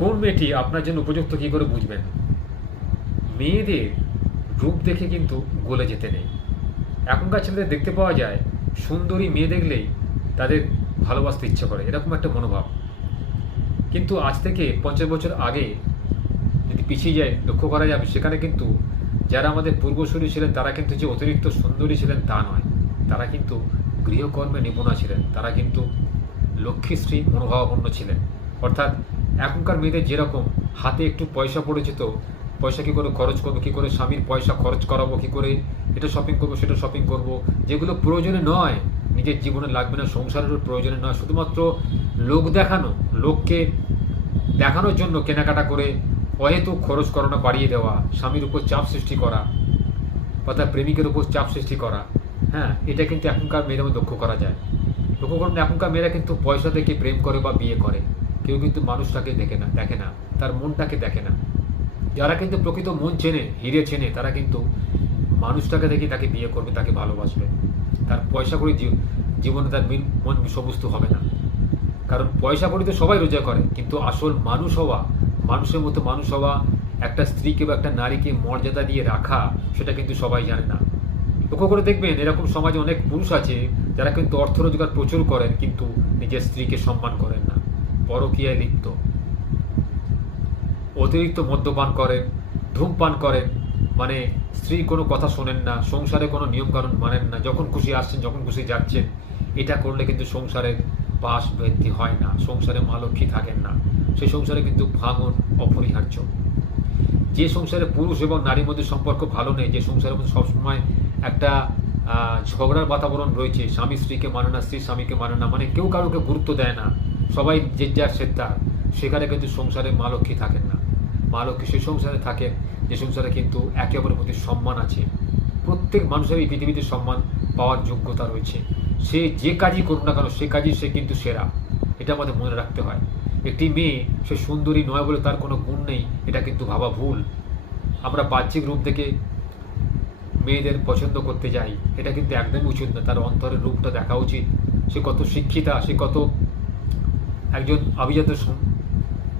কোন মেয়েটি আপনার জন্য উপযুক্ত কী করে বুঝবেন? মেয়েদের রূপ দেখে কিন্তু গলে যেতে নেই। এখনকার ছেলেদের দেখতে পাওয়া যায় সুন্দরী মেয়ে দেখলেই তাদের ভালোবাসতে ইচ্ছে করে, এরকম একটা মনোভাব। কিন্তু আজ থেকে 50 বছর আগে যদি পিছিয়ে যায় লক্ষ্য করা যাবে, সেখানে কিন্তু যারা আমাদের পূর্বসূরি ছিলেন তারা কিন্তু যে অতিরিক্ত সুন্দরী ছিলেন তা নয়, তারা কিন্তু গৃহকর্মে নিপুণা ছিলেন, তারা কিন্তু লক্ষ্মীশ্রী মনোভাবাপন্ন ছিলেন। অর্থাৎ এখনকার মেয়েদের যেরকম হাতে একটু পয়সা পড়েছে, তো পয়সা কী করে খরচ করবো, কী করে স্বামীর পয়সা খরচ করাবো, কী করে এটা শপিং করবো সেটা শপিং করবো, যেগুলো প্রয়োজনে নয়, নিজের জীবনে লাগবে না, সংসারেরও প্রয়োজনে নয়, শুধুমাত্র লোক দেখানো, লোককে দেখানোর জন্য কেনাকাটা করে অহেতুক খরচ করানো বাড়িয়ে দেওয়া, স্বামীর উপর চাপ সৃষ্টি করা বা তার প্রেমিকের উপর চাপ সৃষ্টি করা, হ্যাঁ, এটা কিন্তু এখনকার মেয়েদের মধ্যে লক্ষ্য করা যায়। লক্ষ্য করুন, এখনকার মেয়েরা কিন্তু পয়সা দেখে প্রেম করে বা বিয়ে করে, কেউ কিন্তু মানুষটাকে দেখে না, তার মনটাকে দেখে না। যারা কিন্তু প্রকৃত মন চেনে, হিরে চেনে, তারা কিন্তু মানুষটাকে দেখে তাকে বিয়ে করবে, তাকে ভালোবাসবে। তার পয়সা করে জীবনে তার মন বিষবস্তু হবে না। কারণ পয়সা করে তো সবাই রোজগার করে, কিন্তু আসল মানুষ হওয়া, মানুষের মতো মানুষ হওয়া, একটা স্ত্রীকে বা একটা নারীকে মর্যাদা দিয়ে রাখা, সেটা কিন্তু সবাই জানে না। লক্ষ্য করে দেখবেন, এরকম সমাজে অনেক পুরুষ আছে যারা কিন্তু অর্থ রোজগার প্রচুর করেন, কিন্তু নিজের স্ত্রীকে সম্মান করেন না, পরকীয়ায় লিপ্ত, অতিরিক্ত মদ্যপান করেন, ধূমপান করেন, মানে স্ত্রীর কোনো কথা শোনেন না, সংসারে কোনো নিয়মকানুন মানেন না, যখন খুশি আসছেন যখন খুশি যাচ্ছেন। এটা করলে কিন্তু সংসারের বাস বৃদ্ধি হয় না, সংসারে মা লক্ষ্মী থাকেন না, সেই সংসারে কিন্তু ভাঙন অপরিহার্য। যে সংসারে পুরুষ এবং নারীর মধ্যে সম্পর্ক ভালো নেই, যে সংসারের মধ্যে সবসময় একটা ঝগড়ার বাতাবরণ রয়েছে, স্বামী স্ত্রীকে মানে না, স্ত্রী স্বামীকে মানে না, মানে কেউ কারোকে গুরুত্ব দেয় না, সবাই যে যার সেতার, সেখানে কিন্তু সংসারে মা লক্ষ্মী থাকেন না। মা লক্ষ্মী সেই সংসারে থাকেন যে সংসারে কিন্তু একে অপরের প্রতি সম্মান আছে। প্রত্যেক মানুষের এই পৃথিবীতে সম্মান পাওয়ার যোগ্যতা রয়েছে। সে যে কাজই করুক না কেন, সে কাজই সে কিন্তু সেরা, এটা আমাদের মনে রাখতে হয়। একটি মেয়ে সে সুন্দরী নয় বলে তার কোনো গুণ নেই, এটা কিন্তু ভাবা ভুল। আমরা বাহ্যিক রূপ দেখে মেয়েদের পছন্দ করতে যাই, এটা কিন্তু একদমই উচিত না। তার অন্তরের রূপটা দেখা উচিত, সে কত শিক্ষিতা, সে কত একজন অভিজাত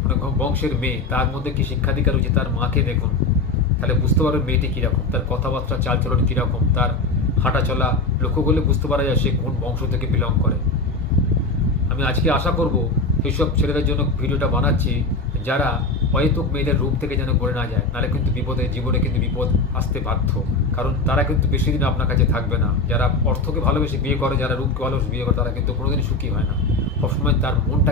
মানে বংশের মেয়ে, তার মধ্যে কি শিক্ষাধিকার রয়েছে। তার মাকে দেখুন, তাহলে বুঝতে পারবেন মেয়েটি কীরকম, তার কথাবার্তা চালচলন কীরকম, তার হাঁটা চলা লক্ষ্য করলে বুঝতে পারা যায় সে কোন বংশ থেকে বিলং করে। আমি আজকে আশা করব সেইসব ছেলেদের জন্য ভিডিওটা বানাচ্ছি যারা অহেতুক মেয়েদের রূপ থেকে যেন গড়ে না যায়, নাহলে কিন্তু জীবনে কিন্তু বিপদ আসতে বাধ্য। কারণ তারা কিন্তু বেশি দিন আপনার কাছে থাকবে না। যারা অর্থকে ভালোবেসে বিয়ে করে, যারা রূপকে ভালোবেসে বিয়ে করে, তারা কিন্তু কোনোদিনই সুখী হয় না, সবসময় তার মনটা